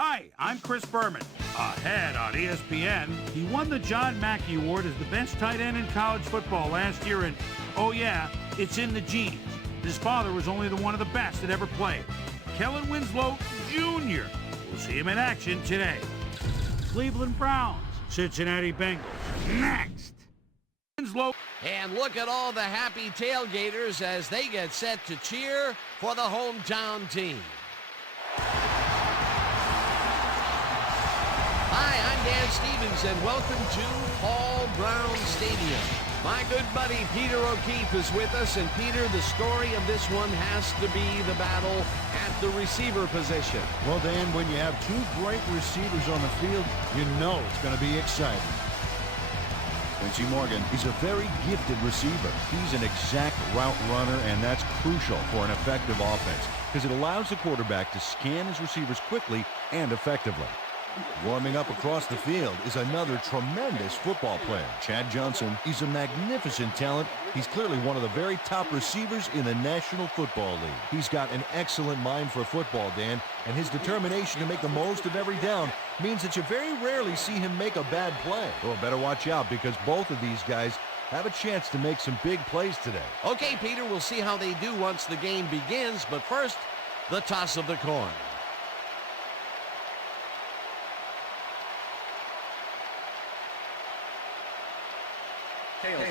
Hi, I'm Chris Berman. Ahead on ESPN, he won the John Mackey Award as the best tight end in college football last year, and oh yeah, it's in the genes. His father was only one of the best that ever played. Kellen Winslow Jr. We'll see him in action today. Cleveland Browns, Cincinnati Bengals. Next. Winslow. And look at all the happy tailgaters as they get set to cheer for the hometown team. Hi, I'm Dan Stevens, and welcome to Paul Brown Stadium. My good buddy Peter O'Keefe is with us, and Peter, the story of this one has to be the battle at the receiver position. Well, Dan, when you have two great receivers on the field, you know it's going to be exciting. Quincy Morgan, he's a very gifted receiver. He's an exact route runner, and that's crucial for an effective offense because it allows the quarterback to scan his receivers quickly and effectively. Warming up across the field is another tremendous football player, Chad Johnson. He's a magnificent talent. He's clearly one of the very top receivers in the National Football League. He's got an excellent mind for football, Dan, and his determination to make the most of every down means that you very rarely see him make a bad play. Well, better watch out because both of these guys have a chance to make some big plays today. Okay, Peter, we'll see how they do once the game begins, but first, the toss of the coin. Tails.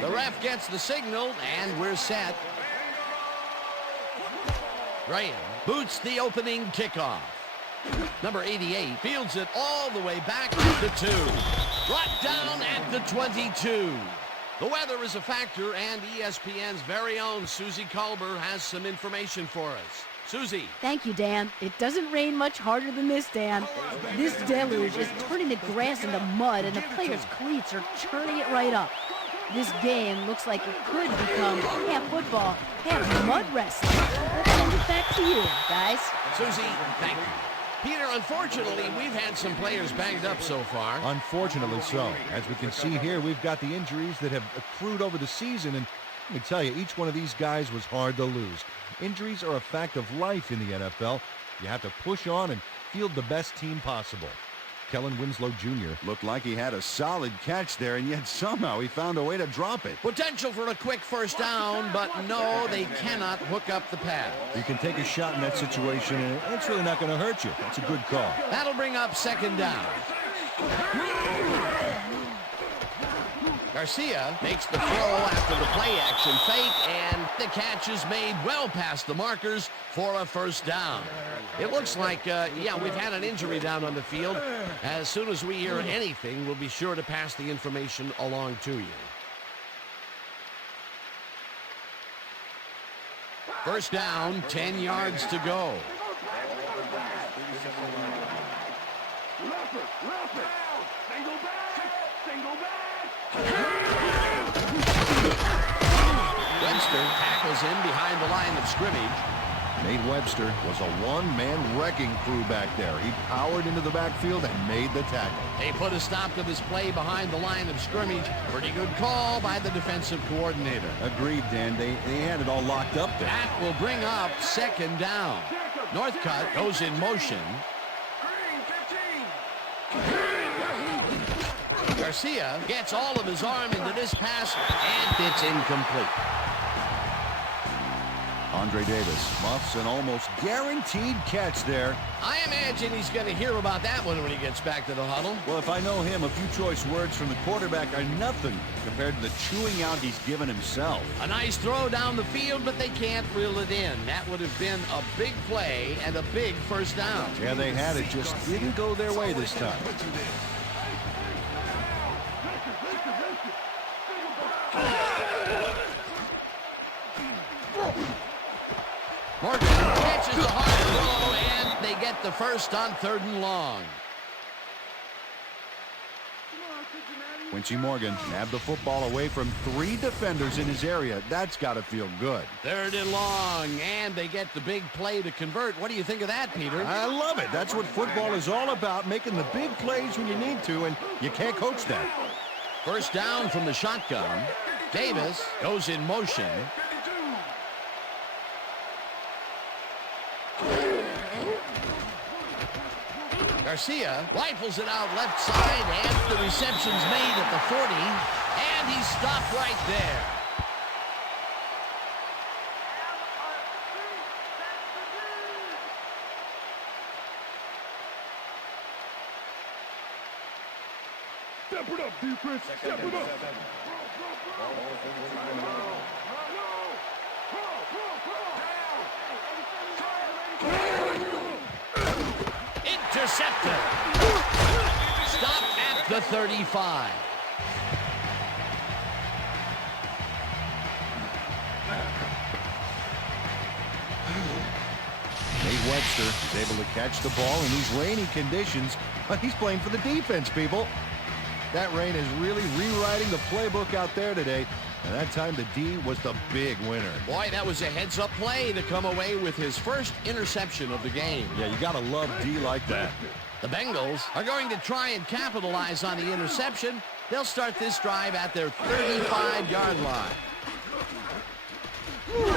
The ref gets the signal, and we're set. Graham boots the opening kickoff. Number 88 fields it all the way back at the 2. Brought down at the 22. The weather is a factor, and ESPN's very own Susie Colber has some information for us. Susie. Thank you, Dan. It doesn't rain much harder than this, Dan. This deluge is turning the grass into mud, and the players' cleats are churning it right up. This game looks like it could become half football, half mud wrestling. Let's send it back to you, guys. Susie, thank you. Peter, unfortunately, we've had some players banged up so far. Unfortunately so. As we can see here, we've got the injuries that have accrued over the season, and let me tell you, each one of these guys was hard to lose. Injuries are a fact of life in the NFL. You have to push on and field the best team possible. Kellen Winslow Jr. looked like he had a solid catch there, and yet somehow he found a way to drop it. Potential for a quick first down, but no, they cannot hook up the pass. You can take a shot in that situation, and it's really not going to hurt you. That's a good call. That'll bring up second down. Garcia makes the throw after the play-action fake, and the catch is made well past the markers for a first down. It looks like, we've had an injury down on the field. As soon as we hear anything, we'll be sure to pass the information along to you. First down, 10 yards to go. Webster tackles him behind the line of scrimmage. Nate Webster was a one-man wrecking crew back there. He powered into the backfield and made the tackle. They put a stop to this play behind the line of scrimmage. Pretty good call by the defensive coordinator. Agreed, Dan. They had it all locked up there. That will bring up second down. Northcutt goes in motion. Garcia gets all of his arm into this pass, and it's incomplete. Andre Davis muffs an almost guaranteed catch there. I imagine he's going to hear about that one when he gets back to the huddle. Well, if I know him, a few choice words from the quarterback are nothing compared to the chewing out he's given himself. A nice throw down the field, but they can't reel it in. That would have been a big play and a big first down. Yeah, they had it. Just didn't go their way this time. Morgan catches the hard throw, and they get the first on 3rd and long. Come on, Cincinnati. Quincy Morgan nabbed the football away from 3 defenders in his area. That's got to feel good. 3rd and long, and they get the big play to convert. What do you think of that, Peter? I love it. That's what football is all about, making the big plays when you need to, and you can't coach that. 1st down from the shotgun. Davis goes in motion. Garcia rifles it out left side, and the reception's made at the 40, and he's stopped right there. Step it up, defense. Step it up. Intercepted. Stop at the 35. Nate Webster is able to catch the ball in these rainy conditions, but he's playing for the defense, people. That rain is really rewriting the playbook out there today, and that time the D was the big winner. Boy, that was a heads-up play to come away with his first interception of the game. Yeah, you got to love D like that. The Bengals are going to try and capitalize on the interception. They'll start this drive at their 35-yard line.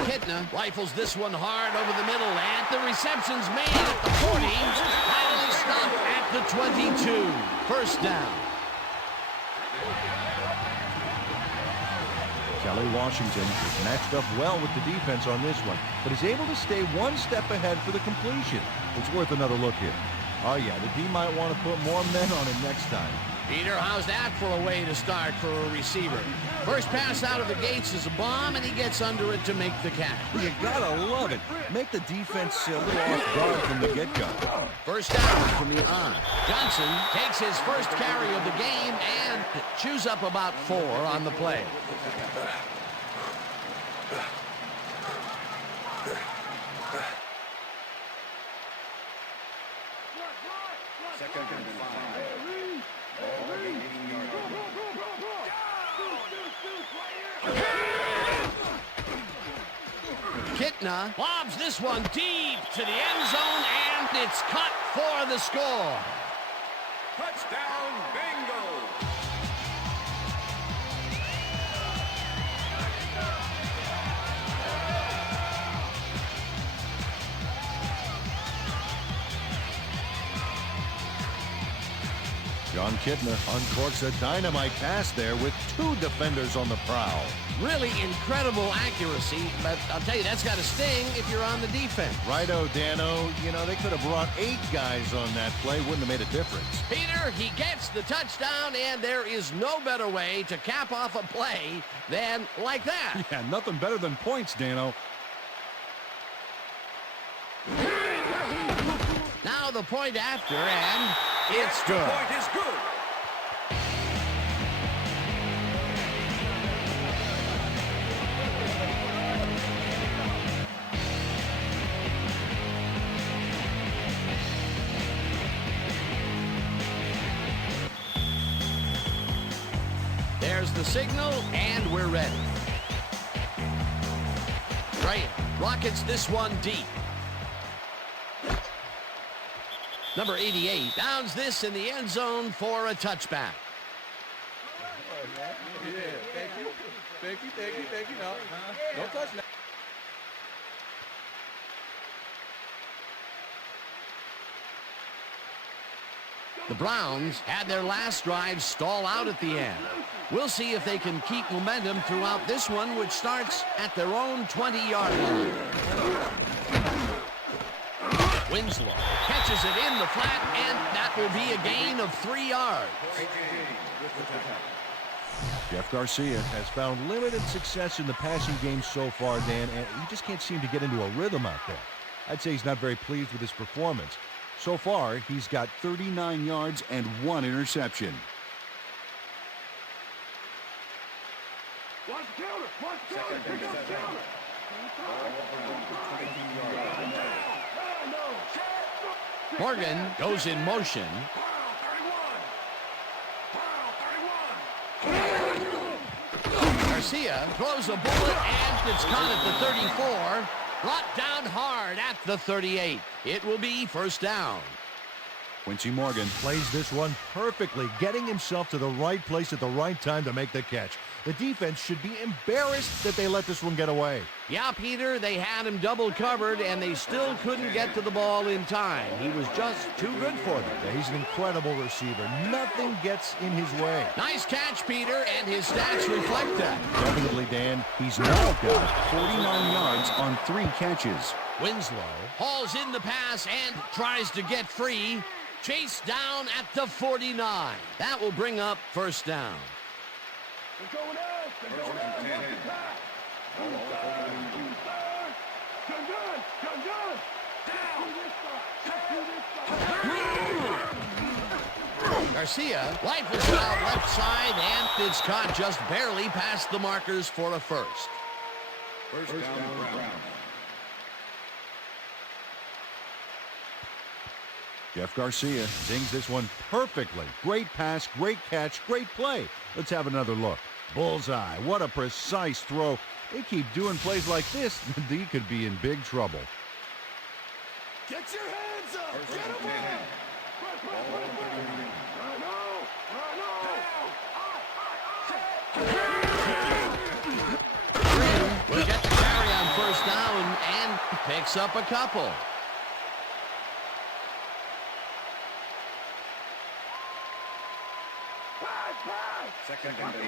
Kitna rifles this one hard over the middle, and the reception's made at the 40. Finally stopped at the 22. 1st down. Kelly Washington is matched up well with the defense on this one, but is able to stay 1 step ahead for the completion. It's worth another look here. Oh yeah, the D might want to put more men on him next time. Peter, how's that for a way to start for a receiver? First pass out of the gates is a bomb, and he gets under it to make the catch. You gotta love it. Make the defense a little off guard from the get-go. 1st down from the on. Johnson takes his first carry of the game and chews up about 4 on the play. Kitna lobs this one deep to the end zone, and it's cut for the score. Touchdown, Bengals. John Kitna uncorks a dynamite pass there with 2 defenders on the prowl. Really incredible accuracy, but I'll tell you, that's got to sting if you're on the defense. Righto, Dano. You know, they could have brought 8 guys on that play. Wouldn't have made a difference. Peter, he gets the touchdown, and there is no better way to cap off a play than like that. Yeah, nothing better than points, Dano. Now the point after, and it's good. Point is good. There's the signal, and we're ready. Graham rockets this one deep. Number 88 downs this in the end zone for a touchback. Yeah, thank you. No touchdown. The Browns had their last drive stall out at the end. We'll see if they can keep momentum throughout this one, which starts at their own 20-yard line. Winslow catches it in the flat, and that will be a gain of 3 yards. Jeff Garcia has found limited success in the passing game so far, Dan, and he just can't seem to get into a rhythm out there. I'd say he's not very pleased with his performance. So far, he's got 39 yards and 1 interception. Watch the counter. Watch the counter. Pick up the counter. Morgan goes in motion. Garcia throws a bullet, and it's caught at the 34. Brought down hard at the 38. It will be first down. Quincy Morgan plays this one perfectly, getting himself to the right place at the right time to make the catch. The defense should be embarrassed that they let this one get away. Yeah, Peter, they had him double covered, and they still couldn't get to the ball in time. He was just too good for them. Yeah, he's an incredible receiver. Nothing gets in his way. Nice catch, Peter, and his stats reflect that. Definitely, Dan. He's now got 49 yards on 3 catches. Winslow hauls in the pass and tries to get free. Chased down at the 49. That will bring up first down. Garcia rifles it out left side, and it's caught just barely past the markers for a first. First down, Brown. Jeff Garcia dings this one perfectly. Great pass, great catch, great play. Let's have another look. Bullseye. What a precise throw. They keep doing plays like this, they could be in big trouble. Get your hands up! Get them up! Will get the carry on first down and picks up a couple. Second and 8.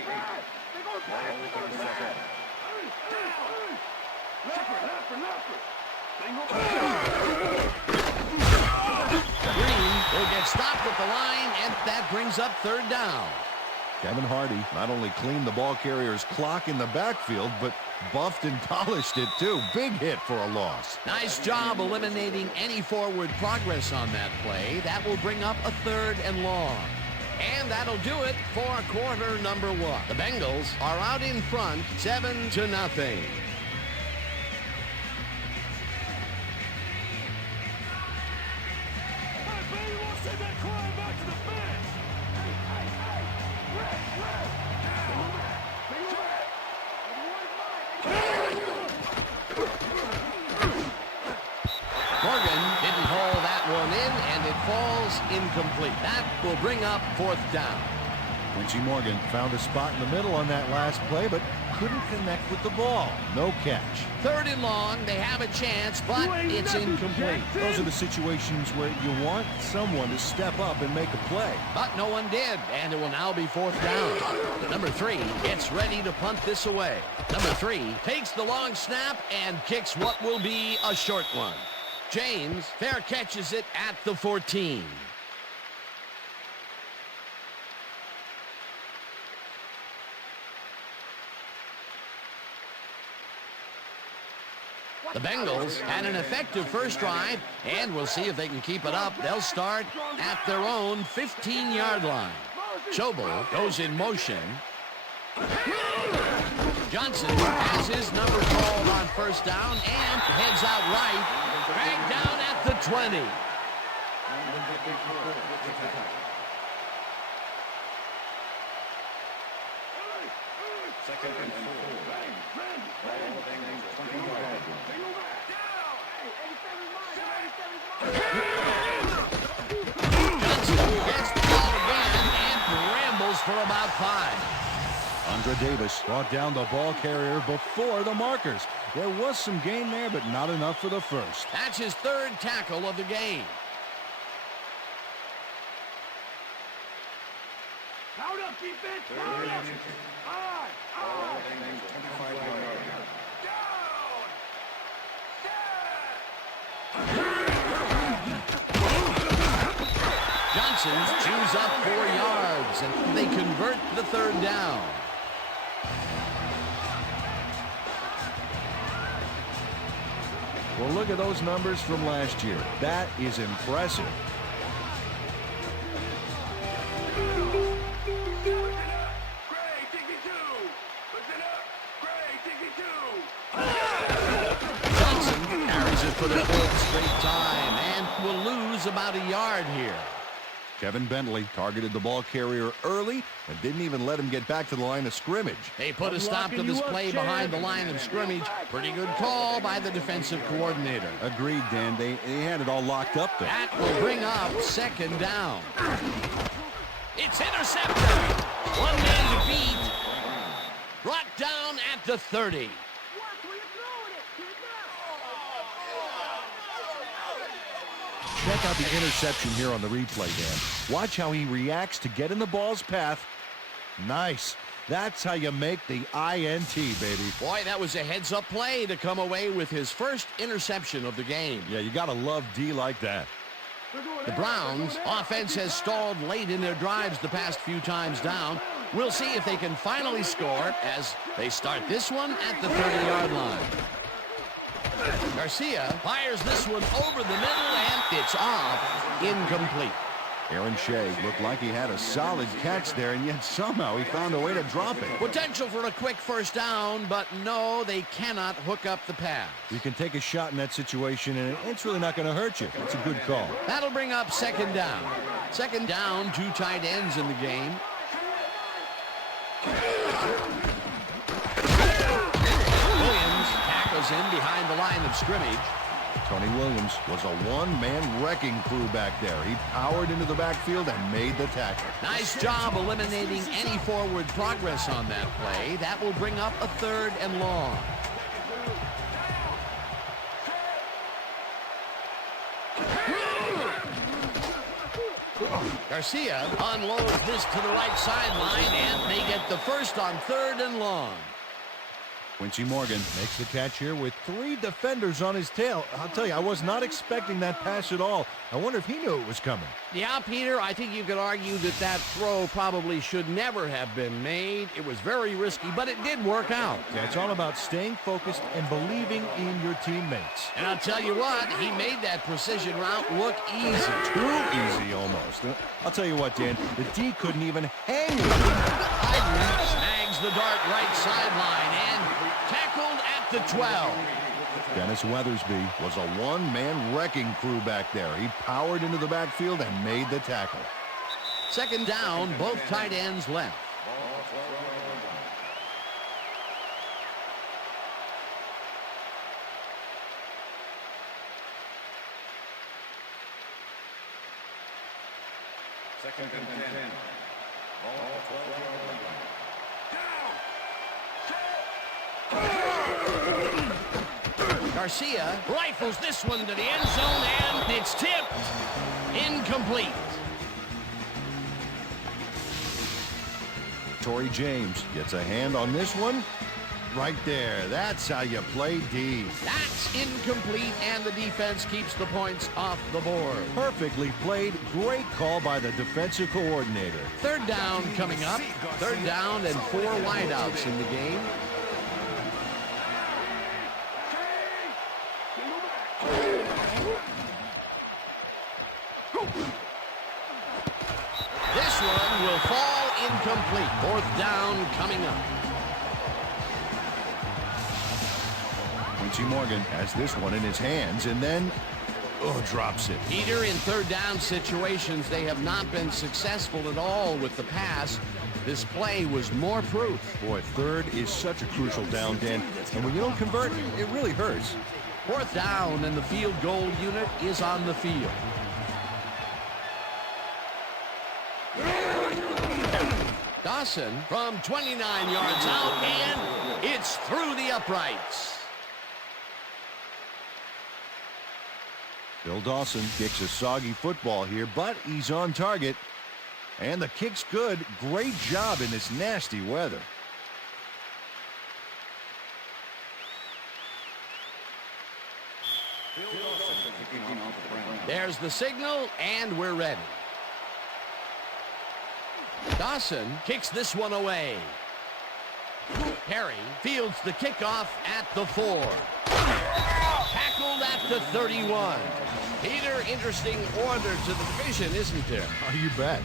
Green will get stopped at the line, and that brings up third down. Kevin Hardy not only cleaned the ball carrier's clock in the backfield, but buffed and polished it too. Big hit for a loss. Nice job eliminating any forward progress on that play. That will bring up a third and long. And that'll do it for quarter number 1. The Bengals are out in front, 7-0. Morgan didn't haul that one in, and it falls incomplete. That will bring up fourth down. Quincy Morgan found a spot in the middle on that last play, but couldn't connect with the ball. No catch. Third and long, they have a chance, but it's incomplete. Those are the situations where you want someone to step up and make a play. But no one did, and it will now be fourth down. Number 3 gets ready to punt this away. Number 3 takes the long snap and kicks what will be a short one. James fair catches it at the 14. The Bengals had an effective first drive, and we'll see if they can keep it up. They'll start at their own 15-yard line. Schobel goes in motion. Johnson has his number called on first down and heads out right. Dragged down at the 20. Second and 4. Johnson gets the ball again and rambles for about 5. Andre Davis brought down the ball carrier before the markers. There was some gain there, but not enough for the first. That's his third tackle of the game. Out up, defense! Out up! Johnson chews up 4 yards, and they convert the third down. Well, look at those numbers from last year. That is impressive. Johnson carries it for the 4th straight time and will lose about a yard here. Kevin Bentley targeted the ball carrier early and didn't even let him get back to the line of scrimmage. They put a stop to this play behind the line of scrimmage. Pretty good call by the defensive coordinator. Agreed, Dan. They had it all locked up there. That will bring up second down. It's intercepted. One man to beat. Brought down at the 30. Check out the interception here on the replay, Dan. Watch how he reacts to get in the ball's path. Nice. That's how you make the INT, baby. Boy, that was a heads-up play to come away with his first interception of the game. Yeah, you got to love D like that. The Browns' offense has stalled late in their drives the past few times down. We'll see if they can finally score as they start this one at the 30-yard line. Garcia fires this one over the middle, and it's off. Incomplete. Aaron Shea looked like he had a solid catch there, and yet somehow he found a way to drop it. Potential for a quick first down, but no, they cannot hook up the pass. You can take a shot in that situation, and it's really not going to hurt you. It's a good call. That'll bring up second down. Second down, 2 tight ends in the game. Williams tackles him behind the line of scrimmage. Tony Williams was a one-man wrecking crew back there. He powered into the backfield and made the tackle. Nice job eliminating any forward progress on that play. That will bring up a 3rd and long. Garcia unloads this to the right sideline, and they get the first on 3rd and long. Quincy Morgan Makes the catch here with 3 defenders on his tail. I'll tell you, I was not expecting that pass at all. I wonder if he knew it was coming. Yeah, Peter, I think you could argue that that throw probably should never have been made. It was very risky, but it did work out. Yeah, it's all about staying focused and believing in your teammates. And I'll tell you what, he made that precision route look easy. too easy almost. I'll tell you what, Dan, the D couldn't even hang with him. Snags the dart right sideline and tackled at the 12. Dennis Weathersby was a one-man wrecking crew back there. He powered into the backfield and made the tackle. Second down, both tight ends left. Second and 10. Ball 12-yard line. Garcia rifles this one to the end zone, and it's tipped. Incomplete. Torrey James gets a hand on this one. Right there. That's how you play D. That's incomplete, and the defense keeps the points off the board. Perfectly played. Great call by the defensive coordinator. 3rd down coming up. 3rd down and 4 wideouts in the game. This one will fall incomplete. 4th down coming up. Quincy Morgan has this one in his hands and then drops it. Peter, in 3rd down situations, they have not been successful at all with the pass. This play was more proof. Boy, 3rd is such a crucial down, Dan. And when you don't convert, it really hurts. 4th down, and the field goal unit is on the field. Dawson from 29 yards out, and it's through the uprights. Bill Dawson kicks a soggy football here, but he's on target. And the kick's good. Great job in this nasty weather. There's the signal, and we're ready. Dawson kicks this one away. Perry fields the kickoff at the 4. Tackled at the 31. Peter, interesting order to the division, isn't there? Oh, you bet.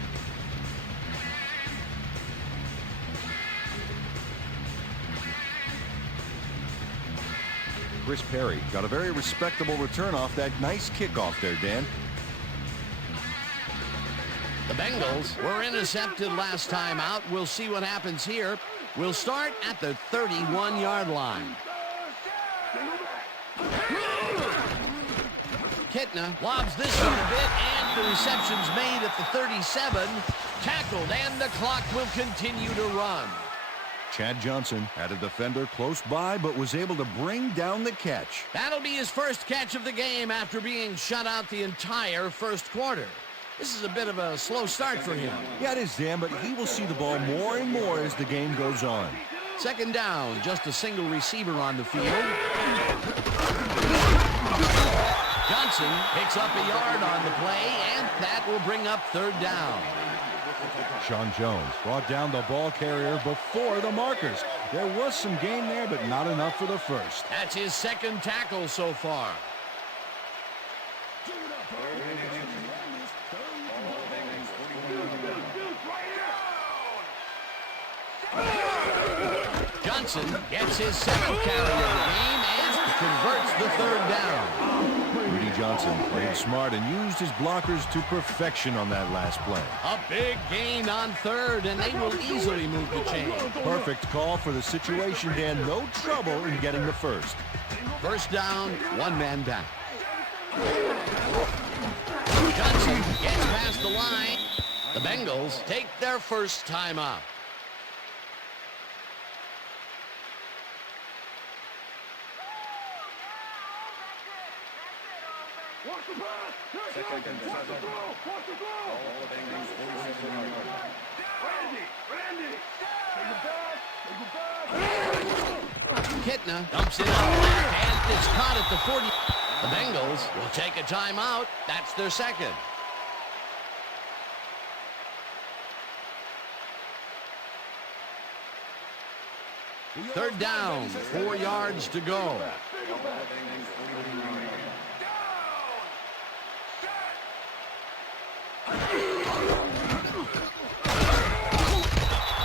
Chris Perry got a very respectable return off that nice kickoff there, Dan. The Bengals were intercepted last time out. We'll see what happens here. We'll start at the 31-yard line. Kitna lobs this one a bit, and the reception's made at the 37. Tackled, and the clock will continue to run. Chad Johnson had a defender close by, but was able to bring down the catch. That'll be his first catch of the game after being shut out the entire first quarter. This is a bit of a slow start for him. Yeah, it is, Dan, but he will see the ball more and more as the game goes on. Second down, just a single receiver on the field. Johnson picks up a yard on the play, and that will bring up third down. Sean Jones brought down the ball carrier before the markers. There was some gain there, but not enough for the first. That's his second tackle so far. Johnson gets his seventh carry of the game and converts the third down. Rudy Johnson played smart and used his blockers to perfection on that last play. A big gain on third, and they will easily move the chain. Perfect call for the situation, Dan. No trouble in getting the first. First down, one man back. Johnson gets past the line. The Bengals take their first time out. Second and 7. All the Bengals 46-yard line. Randy! Take it back! Kitna dumps it out back, and it's caught at the 40. The Bengals will take a timeout. That's their second. Third down, 4 yards to go.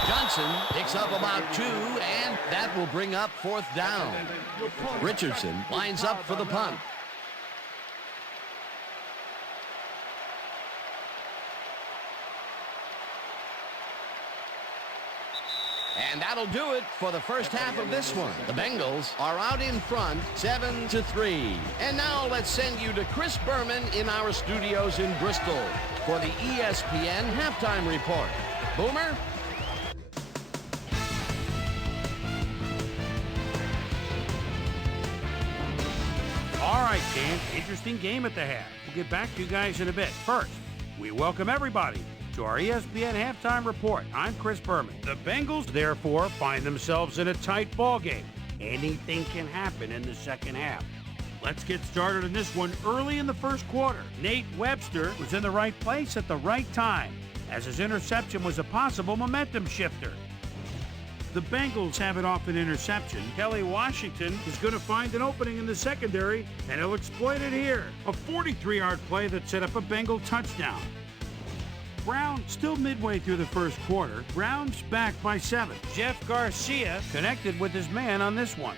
Johnson picks up about 2, and that will bring up fourth down. Richardson lines up for the punt. And that'll do it for the first half of this one. The Bengals are out in front, 7-3. And now let's send you to Chris Berman in our studios in Bristol for the ESPN Halftime Report. Boomer? All right, Dan, interesting game at the half. We'll get back to you guys in a bit. First, we welcome everybody to our ESPN Halftime Report. I'm Chris Berman. The Bengals, therefore, find themselves in a tight ball game. Anything can happen in the second half. Let's get started on this one early in the first quarter. Nate Webster was in the right place at the right time, as his interception was a possible momentum shifter. The Bengals have it off an interception. Kelly Washington is going to find an opening in the secondary, and he'll exploit it here. A 43-yard play that set up a Bengal touchdown. Brown still midway through the first quarter. Brown's back by 7. Jeff Garcia connected with his man on this one.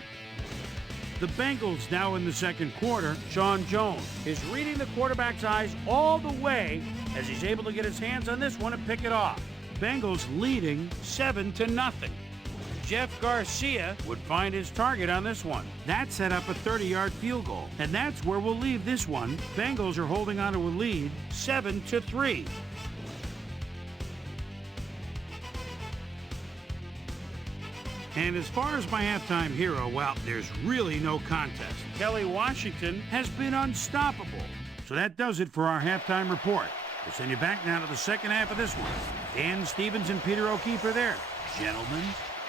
The Bengals now in the second quarter. Sean Jones is reading the quarterback's eyes all the way as he's able to get his hands on this one and pick it off. Bengals leading 7-0. Jeff Garcia would find his target on this one. That set up a 30-yard field goal, and that's where we'll leave this one. Bengals are holding on to a lead, 7-3. And as far as my halftime hero, well, there's really no contest. Kelly Washington has been unstoppable. So that does it for our halftime report. We'll send you back now to the second half of this one. Dan Stevens and Peter O'Keefe are there. Gentlemen.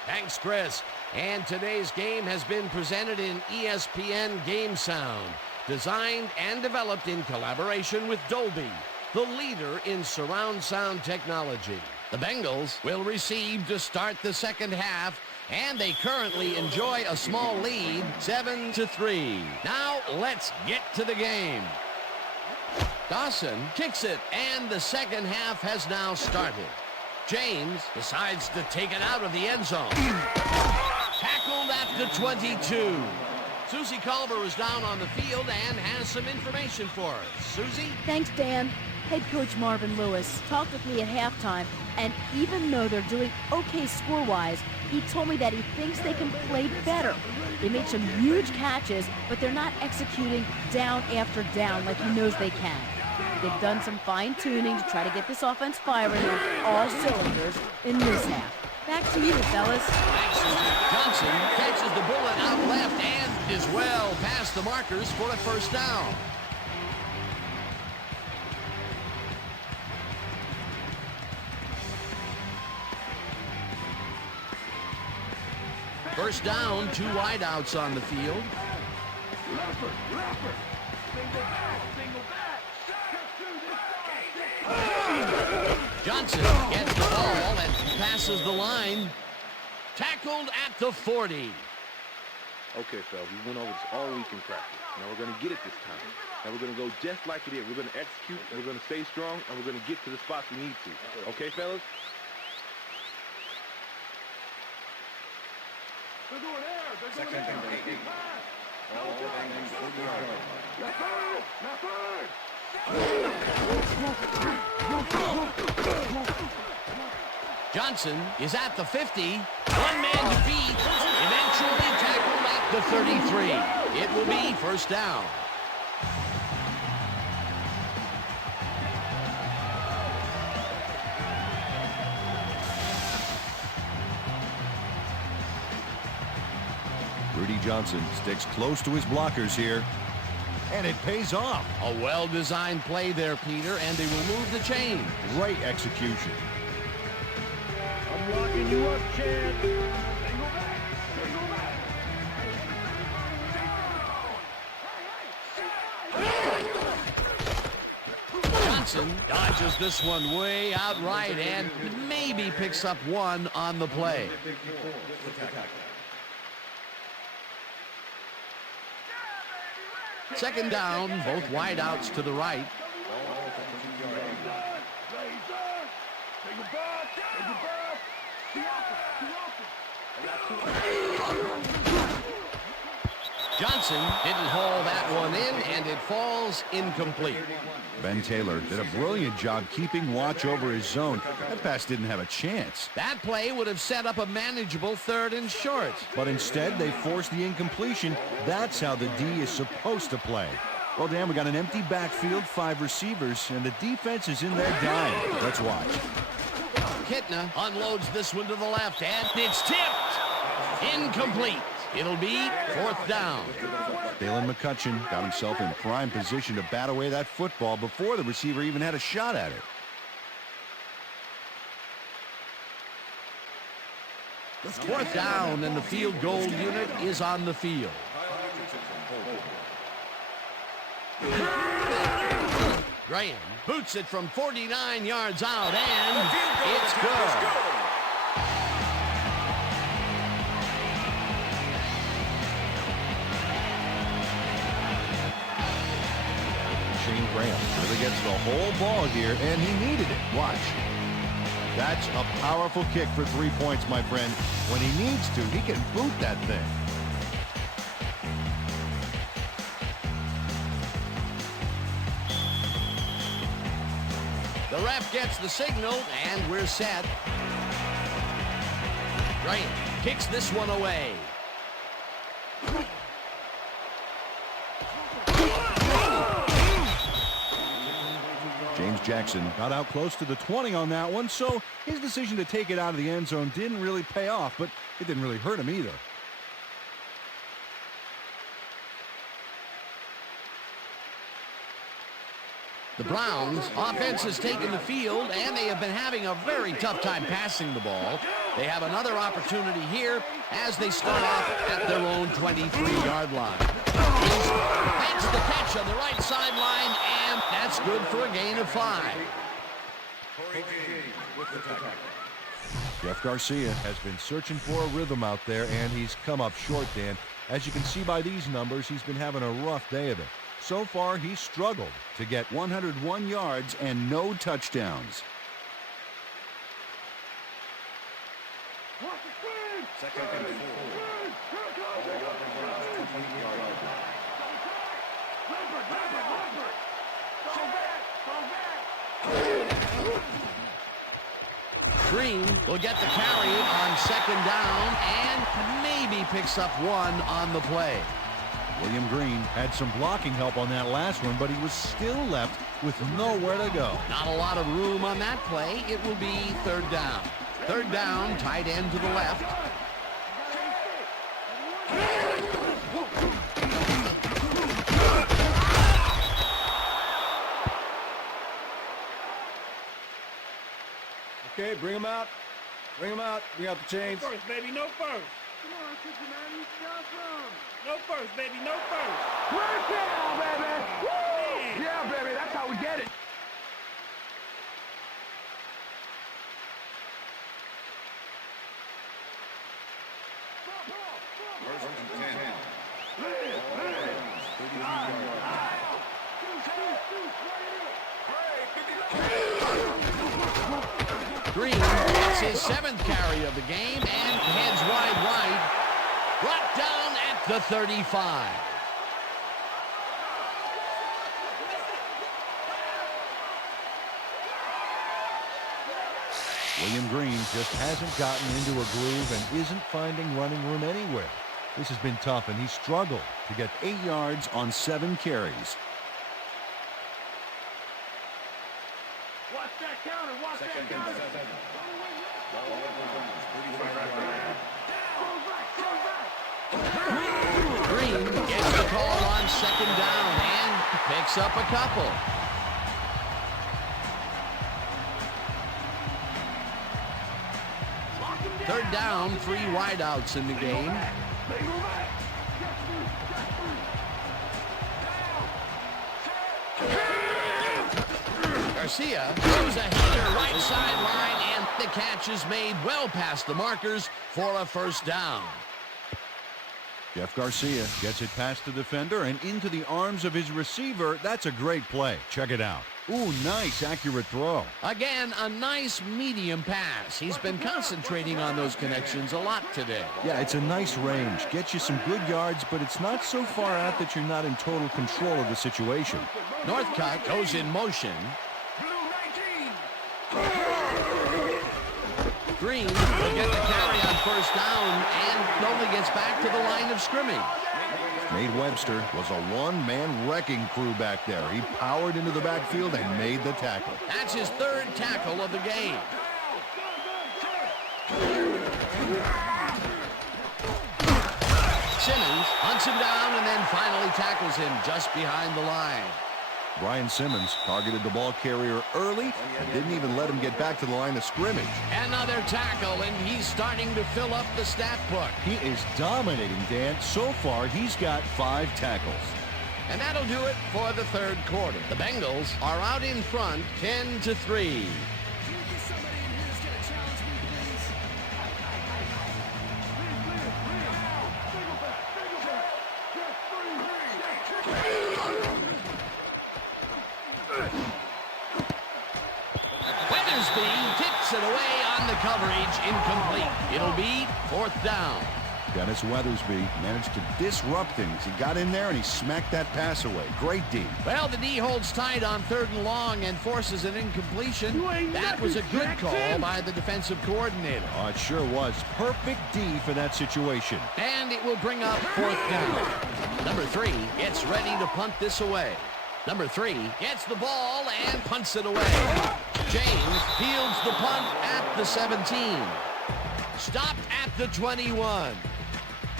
Thanks, Chris. And today's game has been presented in ESPN Game Sound, designed and developed in collaboration with Dolby, the leader in surround sound technology. The Bengals will receive to start the second half, and they currently enjoy a small lead, 7-3. Now let's get to the game. Dawson kicks it, and the second half has now started. James decides to take it out of the end zone. Tackled at the 22. Susie Culver is down on the field and has some information for us. Susie? Thanks, Dan. Head coach Marvin Lewis talked with me at halftime, and even though they're doing okay score-wise, he told me that he thinks they can play better. They made some huge catches, but they're not executing down after down like he knows they can. They've done some fine-tuning to try to get this offense firing on all cylinders in this half. Back to you, fellas. Thanks, Susie. Johnson catches the bullet out left and is well past the markers for a first down. First down, 2 wideouts on the field. Johnson gets the ball and passes the line. Tackled at the 40. Okay, fellas, we went over this all week in practice. Now we're going to get it this time. Now we're going to go just like it is. We're going to execute, and we're going to stay strong, and we're going to get to the spots we need to. Okay, fellas? They're going there. They're going there. All Bengals 40 yards. Left side. Left side. Johnson is at the 50. One man to beat. Eventually tackled at the 33. It will be first down. Rudy Johnson sticks close to his blockers here, and it pays off. A well-designed play there, Peter, and they will move the chain. Great execution. I'm locking you up, Chad. Johnson dodges this one way out right and maybe picks up one on the play. Second down, both wideouts to the right. Johnson didn't haul that one in, and it falls incomplete. Ben Taylor did a brilliant job keeping watch over his zone. That pass didn't have a chance. That play would have set up a manageable 3rd and short. But instead, they forced the incompletion. That's how the D is supposed to play. Well, Dan, we got an empty backfield, 5 receivers, and the defense is in their dime. Let's watch. Kitna unloads this one to the left, and it's tipped. Incomplete. It'll be 4th down. Dalen McCutcheon got himself in prime position to bat away that football before the receiver even had a shot at it. 4th down, and the field goal unit is on the field. Graham boots it from 49 yards out, and it's good. Shane Graham really gets the whole ball here, and he needed it. Watch. That's a powerful kick for 3 points, my friend. When he needs to, he can boot that thing. The ref gets the signal, and we're set. Graham kicks this one away. James Jackson got out close to the 20 on that one, so his decision to take it out of the end zone didn't really pay off, but it didn't really hurt him either. The Browns' offense has taken the field, and they have been having a very tough time passing the ball. They have another opportunity here as they start off at their own 23-yard line. Makes the catch on the right sideline, and that's good for a gain of 5. Jeff Garcia has been searching for a rhythm out there, and he's come up short, Dan. As you can see by these numbers, he's been having a rough day of it. So far, he's struggled to get 101 yards and no touchdowns. Second and 4. Green will get the carry on second down and maybe picks up one on the play. William Green had some blocking help on that last one, but he was still left with nowhere to go. Not a lot of room on that play. It will be third down. Third down, tight end to the left. Okay, bring him out. Bring him out. Bring out the chains. First, baby, no first. Come on, Cincinnati. Got some. No first, baby, no first. Break down, baby. Woo! Yeah, baby, that's how we get it. First and 10. Green gets his 7th carry of the game and heads wide right. Brought down at the 35. William Green just hasn't gotten into a groove and isn't finding running room anywhere. This has been tough, and he struggled to get 8 yards on 7 carries. Watch that counter. Watch that counter. Green gets the call on second down and picks up a couple. Third down, 3 wideouts in the game. Garcia throws a hitter right sideline, and the catch is made well past the markers for a first down. Jeff Garcia gets it past the defender and into the arms of his receiver. That's a great play. Check it out. Ooh, nice, accurate throw. Again, a nice medium pass. He's been concentrating on those connections a lot today. Yeah, it's a nice range. Gets you some good yards, but it's not so far out that you're not in total control of the situation. Northcutt goes in motion. Green will get the carry on first down and only gets back to the line of scrimmage. Nate Webster was a one-man wrecking crew back there. He powered into the backfield and made the tackle. That's his 3rd tackle of the game. Simmons hunts him down and then finally tackles him just behind the line. Brian Simmons targeted the ball carrier early and didn't even let him get back to the line of scrimmage. Another tackle, and he's starting to fill up the stat book. He is dominating, Dan. So far, he's got 5 tackles. And that'll do it for the 3rd quarter. The Bengals are out in front 10-3. Tips it away on the coverage, incomplete. It'll be 4th down. Dennis Weathersby managed to disrupt things. He got in there and he smacked that pass away. Great D. Well, the D holds tight on 3rd and long and forces an incompletion. That was a good call by the defensive coordinator. Oh, it sure was. Perfect D for that situation. And it will bring up 4th down. Number 3 gets ready to punt this away. Number 3 gets the ball and punts it away. James fields the punt at the 17. Stopped at the 21.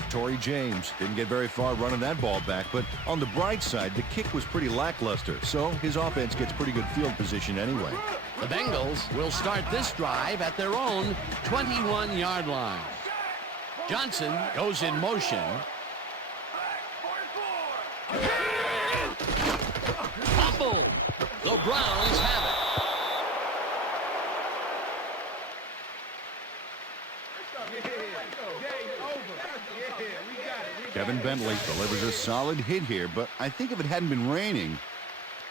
Torrey James didn't get very far running that ball back, but on the bright side, the kick was pretty lackluster, so his offense gets pretty good field position anyway. The Bengals will start this drive at their own 21-yard line. Johnson goes in motion. Fumble. The Browns have it. Kevin Bentley delivers a solid hit here, but I think if it hadn't been raining,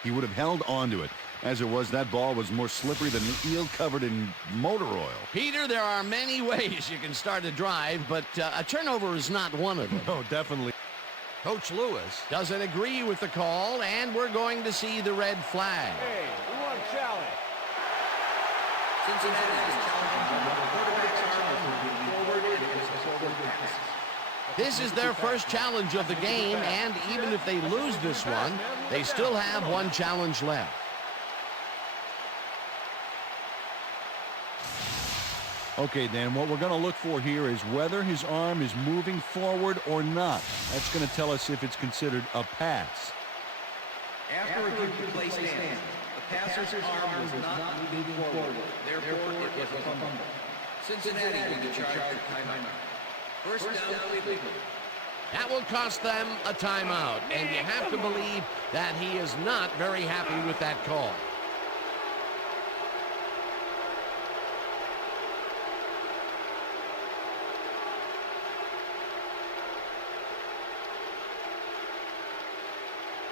he would have held on to it. As it was, that ball was more slippery than an eel covered in motor oil. Peter, there are many ways you can start a drive, but a turnover is not one of them. No, definitely. Coach Lewis doesn't agree with the call, and we're going to see the red flag. Hey, we want a challenge. This is their first challenge of the game, and even if they lose this one, they still have one challenge left. Okay, Dan, what we're going to look for here is whether his arm is moving forward or not. That's going to tell us if it's considered a pass. After a good play stand, the passer's arm was not moving forward. Therefore, it was a fumble. Cincinnati will be charged for timeout. First down, Cleveland. That will cost them a timeout, and you have to believe that he is not very happy with that call.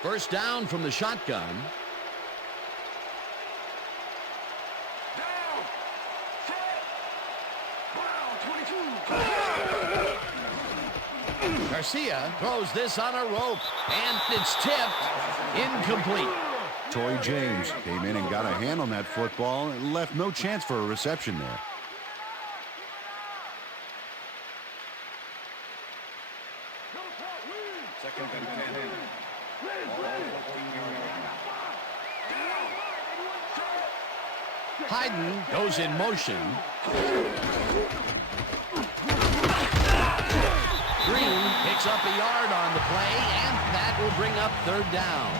First down from the shotgun. Garcia throws this on a rope, and it's tipped incomplete. Torrey James came in and got a hand on that football and left no chance for a reception there. Second and 10. Hayden goes in motion. Green picks up a yard on the play, and that will bring up third down.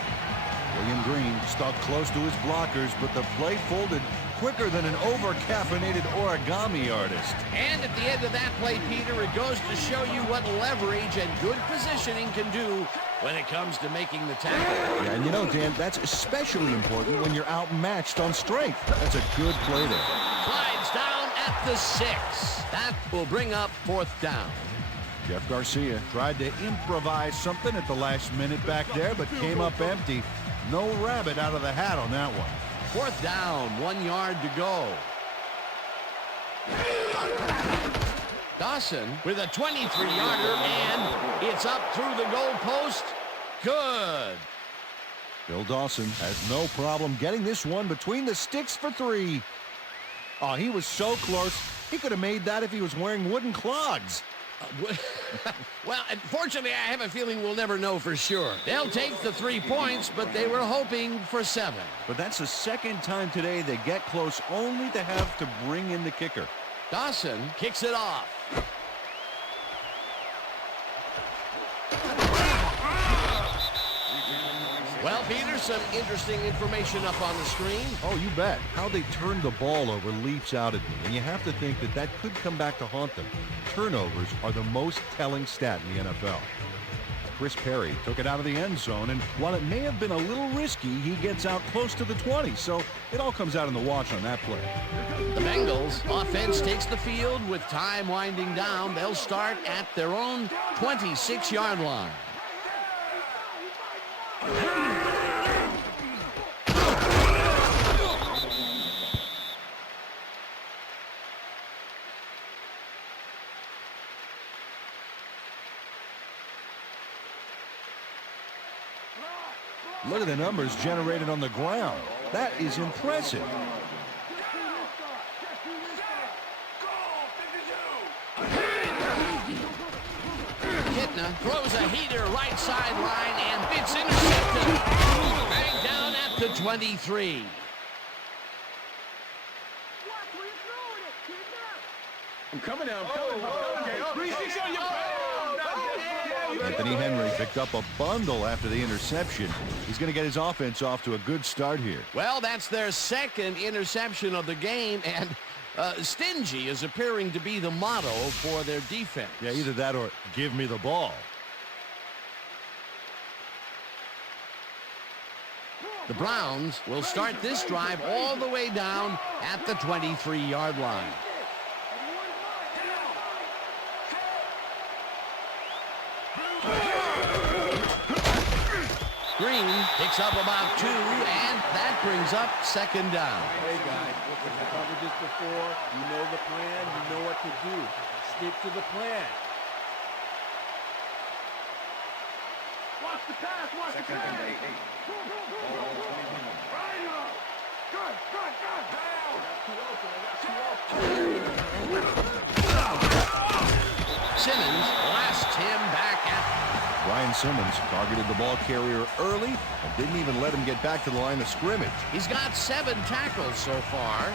William Green stuck close to his blockers, but the play folded quicker than an over-caffeinated origami artist. And at the end of that play, Peter, it goes to show you what leverage and good positioning can do when it comes to making the tackle. Yeah, and you know, Dan, that's especially important when you're outmatched on strength. That's a good play there. Slides down at the 6. That will bring up fourth down. Jeff Garcia tried to improvise something at the last minute back there, but came up empty. No rabbit out of the hat on that one. Fourth down, 1 yard to go. Dawson with a 23-yarder, and it's up through the goal post. Good. Bill Dawson has no problem getting this one between the sticks for 3. Oh, he was so close. He could have made that if he was wearing wooden clogs. Well, unfortunately, I have a feeling we'll never know for sure. They'll take the 3 points, but they were hoping for 7. But that's the second time today they get close only to have to bring in the kicker. Dawson kicks it off. Well, Peter, some interesting information up on the screen. Oh, you bet. How they turned the ball over leaps out at me, and you have to think that that could come back to haunt them. Turnovers are the most telling stat in the NFL. Chris Perry took it out of the end zone, and while it may have been a little risky, he gets out close to the 20, so it all comes out in the wash on that play. The Bengals offense takes the field with time winding down. They'll start at their own 26-yard line. Look at the numbers generated on the ground. That is impressive. Kitna throws a heater right sideline, and it's intercepted. Right down at the 23. I'm coming now. I'm coming. Anthony Henry picked up a bundle after the interception. He's going to get his offense off to a good start here. Well, that's their second interception of the game, and stingy is appearing to be the motto for their defense. Yeah, either that or give me the ball. The Browns will start this drive all the way down at the 23-yard line. Green picks up about 2, and that brings up second down. Hey, guys, listen, I covered this before. You know the plan. You know what to do. Stick to the plan. Watch the pass, watch the Second and pass. 8. Right up. Good. Too open. I got Simmons blasts him back at. Brian Simmons targeted the ball carrier early and didn't even let him get back to the line of scrimmage. He's got 7 tackles so far.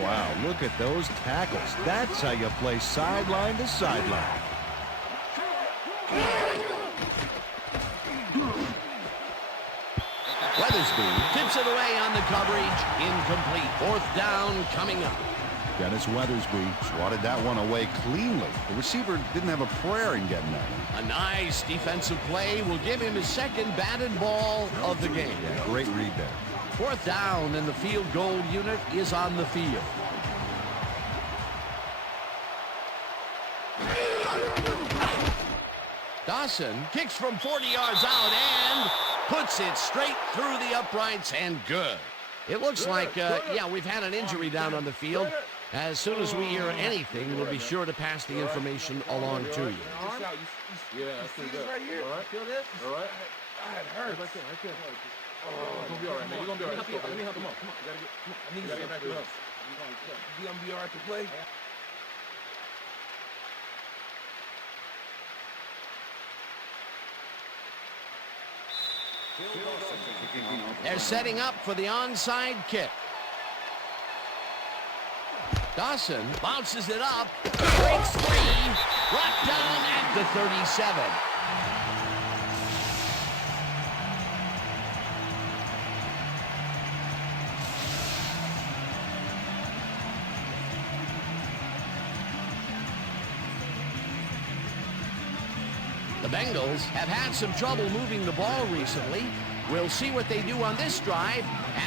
Wow, look at those tackles. That's how you play sideline to sideline. Weathersby tips it away on the coverage. Incomplete. 4th down coming up. Dennis Weathersby swatted that one away cleanly. The receiver didn't have a prayer in getting that one. A nice defensive play will give him his 2nd batted ball of the game. Yeah, great read there. 4th down, and the field goal unit is on the field. Dawson kicks from 40 yards out and puts it straight through the uprights and good. It looks like, yeah, we've had an injury down on the field. As soon as we hear anything, we'll be sure to pass the information along to you. Yeah, that's pretty good. Right here. All right. Feel this? All right. It hurts. Right there. Oh, you're gonna be all right, man. You're gonna be all right. Let me help him up. Come on. You gotta get back to us. You gonna be all right to play? They're setting up for the onside kick. Dawson bounces it up, breaks free, brought down at the 37. The Bengals have had some trouble moving the ball recently. We'll see what they do on this drive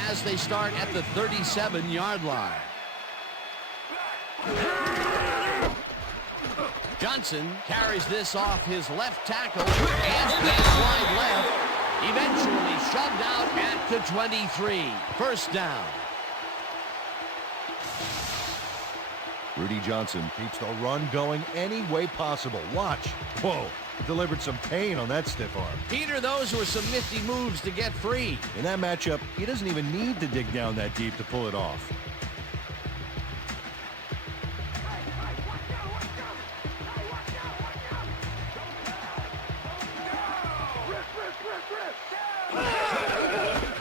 as they start at the 37-yard line. Johnson carries this off his left tackle and pass wide left. Eventually shoved out at the 23. 1st down. Rudy Johnson keeps the run going any way possible. Watch. Whoa. Delivered some pain on that stiff arm. Peter, those were some nifty moves to get free. In that matchup, he doesn't even need to dig down that deep to pull it off.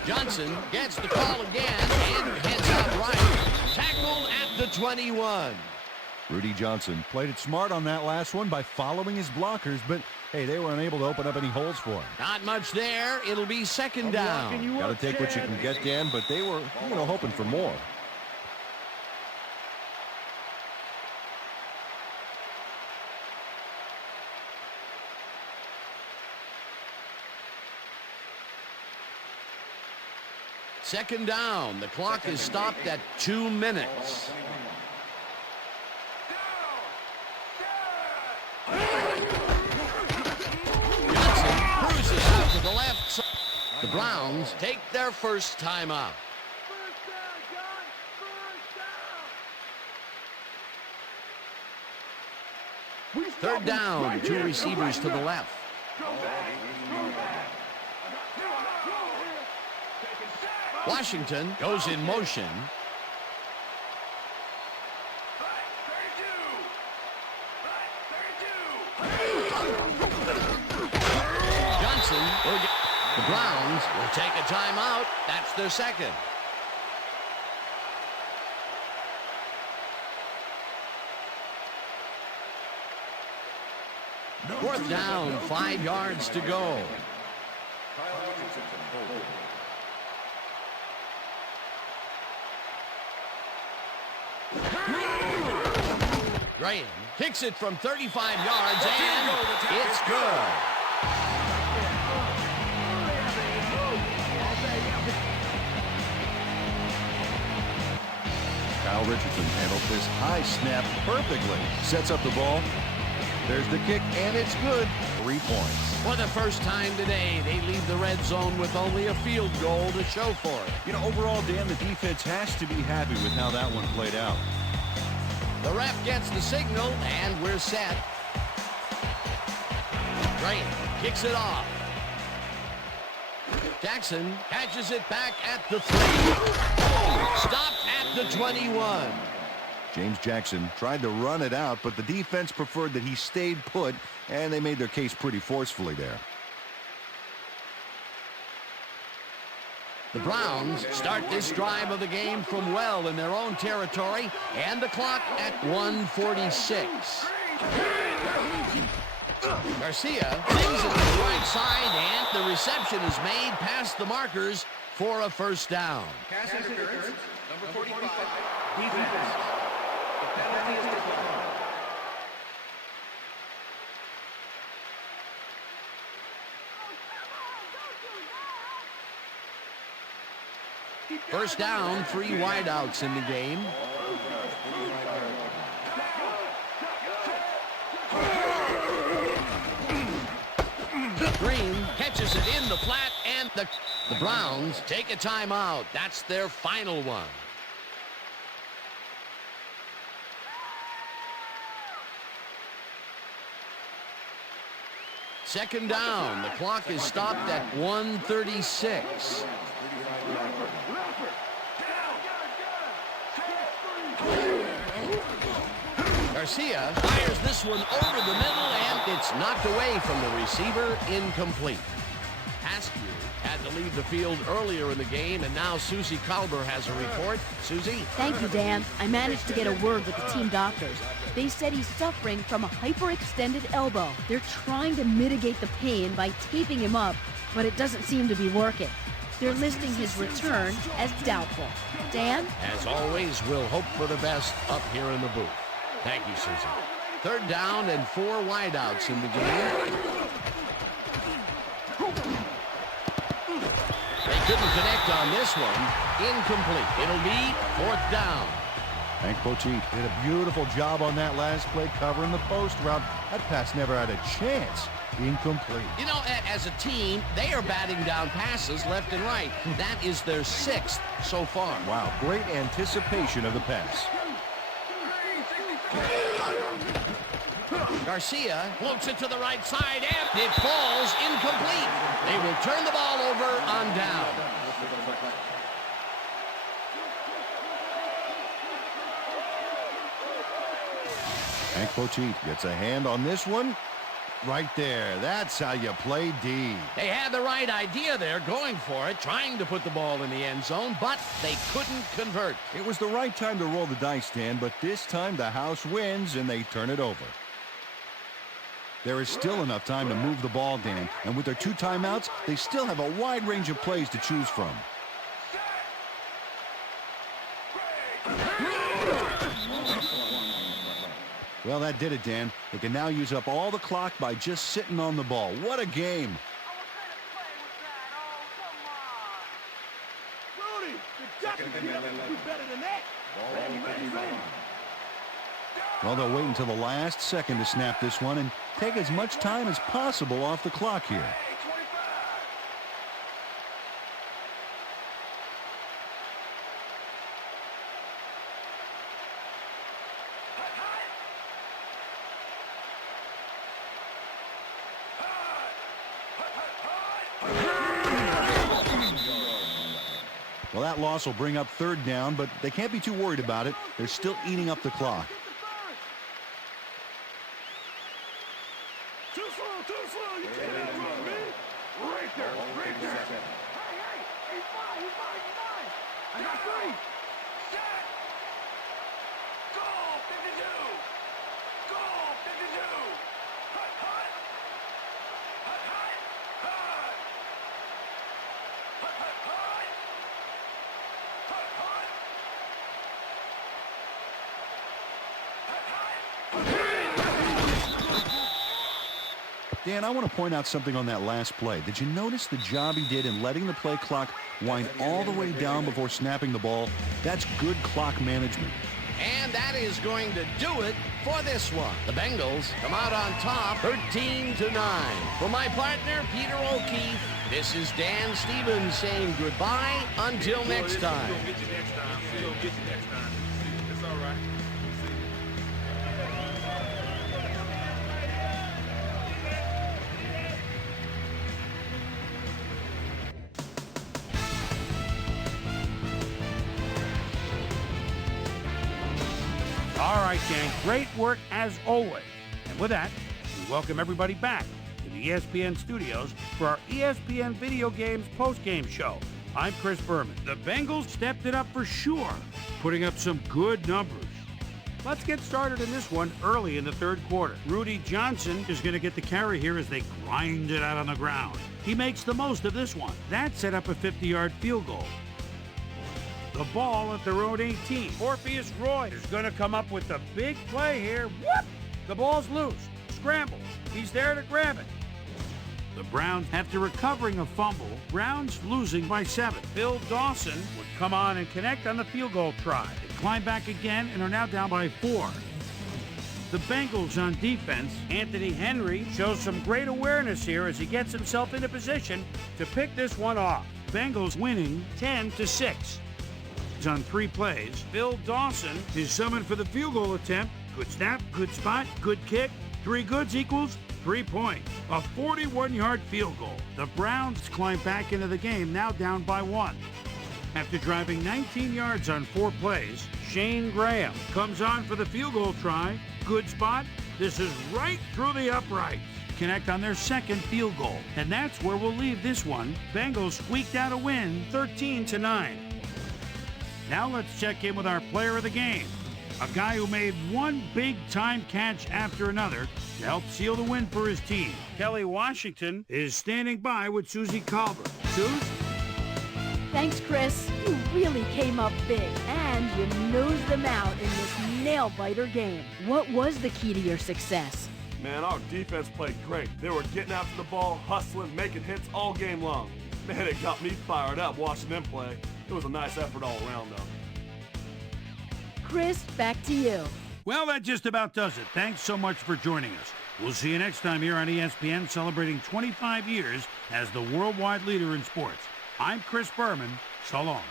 Johnson gets the call again and heads out right. Tackled at the 21. Rudy Johnson played it smart on that last one by following his blockers, but hey, they were unable to open up any holes for him. Not much there. It'll be 2nd down. Got to take what you can get, Dan, but they were, hoping for more. Second down. The clock is stopped at 2 minutes. Johnson cruises out to the left side. The Browns take their 1st time out. 3rd down. 2 receivers to the left. Washington goes in motion. Johnson will get. The Browns will take a timeout. That's their 2nd. Fourth down, 5 yards to go. Graham kicks it from 35 yards, and it's good. Kyle Richardson handled this high snap perfectly. Sets up the ball. There's the kick, and it's good. 3 points. For the first time today, they leave the red zone with only a field goal to show for it. Overall, Dan, the defense has to be happy with how that one played out. The ref gets the signal, and we're set. Graham kicks it off. Jackson catches it back at the 3. Stopped at the 21. James Jackson tried to run it out, but the defense preferred that he stayed put, and they made their case pretty forcefully there. The Browns start this drive of the game from well in their own territory, and the clock at 1:46. Garcia flings it to the right side, and the reception is made past the markers for a first down. Pass interference, number 45, defense. The penalty is declined. First down, 3 wideouts in the game. Green catches it in the flat, and the Browns take a timeout. That's their final one. Second down. The clock is stopped at 1:36. Garcia fires this one over the middle, and it's knocked away from the receiver, incomplete. Askew had to leave the field earlier in the game, and now Susie Kalber has a report. Susie? Thank you, Dan. I managed to get a word with the team doctors. They said he's suffering from a hyperextended elbow. They're trying to mitigate the pain by taping him up, but it doesn't seem to be working. They're listing his return as doubtful. Dan? As always, we'll hope for the best up here in the booth. Thank you, Susie. Third down and 4 wideouts in the game. They couldn't connect on this one. Incomplete. It'll be 4th down. Hank Poteet did a beautiful job on that last play covering the post route. That pass never had a chance. Incomplete. You know, as a team, they are batting down passes left and right. That is their 6th so far. Wow, great anticipation of the pass. Garcia floats it to the right side, and it falls incomplete. They will turn the ball over on down. Hank Poteet gets a hand on this one. Right there. That's how you play D. They had the right idea there, going for it, trying to put the ball in the end zone, but they couldn't convert. It was the right time to roll the dice, Dan, but this time the house wins and they turn it over. There is still enough time to move the ball, Dan, and with their 2 timeouts, they still have a wide range of plays to choose from. Well, that did it, Dan. They can now use up all the clock by just sitting on the ball. What a game. Rudy, you got to be able to do better than that. Well, they'll wait until the last second to snap this one and take as much time as possible off the clock here. Well, that loss will bring up 3rd down, but they can't be too worried about it. They're still eating up the clock. Too slow, you can't outrun me. Right there. Hey, he's fine. I got 3. Set. Go, 52. Hut. Hut. Dan, I want to point out something on that last play. Did you notice the job he did in letting the play clock wind all the way down before snapping the ball? That's good clock management. And that is going to do it for this one. The Bengals come out on top 13-9. For my partner, Peter O'Keefe, this is Dan Stevens saying goodbye until next time. We'll get you next time. We'll get you next time. It's all right. right, gang. Great work as always. And with that, we welcome everybody back to the ESPN studios for our ESPN Video Games post-game show. I'm Chris Berman. The Bengals stepped it up for sure, putting up some good numbers. Let's get started in this one early in the third quarter. Rudy Johnson is going to get the carry here as they grind it out on the ground. He makes the most of this one. That set up a 50-yard field goal. The ball at their own 18. Orpheus Roy is going to come up with the big play here. Whoop! The ball's loose. Scramble. He's there to grab it. The Browns, after recovering a fumble, Browns losing by 7. Bill Dawson would come on and connect on the field goal try. They climb back again and are now down by 4. The Bengals on defense, Anthony Henry shows some great awareness here as he gets himself into position to pick this one off. Bengals winning 10-6. On 3 plays, Bill Dawson is summoned for the field goal attempt. Good snap, good spot, good kick. 3 goods equals 3 points. A 41-yard field goal. The Browns climb back into the game, now down by 1. After driving 19 yards on 4 plays, Shane Graham comes on for the field goal try. Good spot. This is right through the uprights. Connect on their second field goal. And that's where we'll leave this one. Bengals squeaked out a win, 13-9. Now let's check in with our player of the game. A guy who made one big-time catch after another to help seal the win for his team. Kelly Washington is standing by with Susie Calver. Suze? Thanks, Chris. You really came up big, and you nosed them out in this nail-biter game. What was the key to your success? Man, our defense played great. They were getting after the ball, hustling, making hits all game long. Man, it got me fired up watching them play. It was a nice effort all around, though. Chris, back to you. Well, that just about does it. Thanks so much for joining us. We'll see you next time here on ESPN, celebrating 25 years as the worldwide leader in sports. I'm Chris Berman. So long.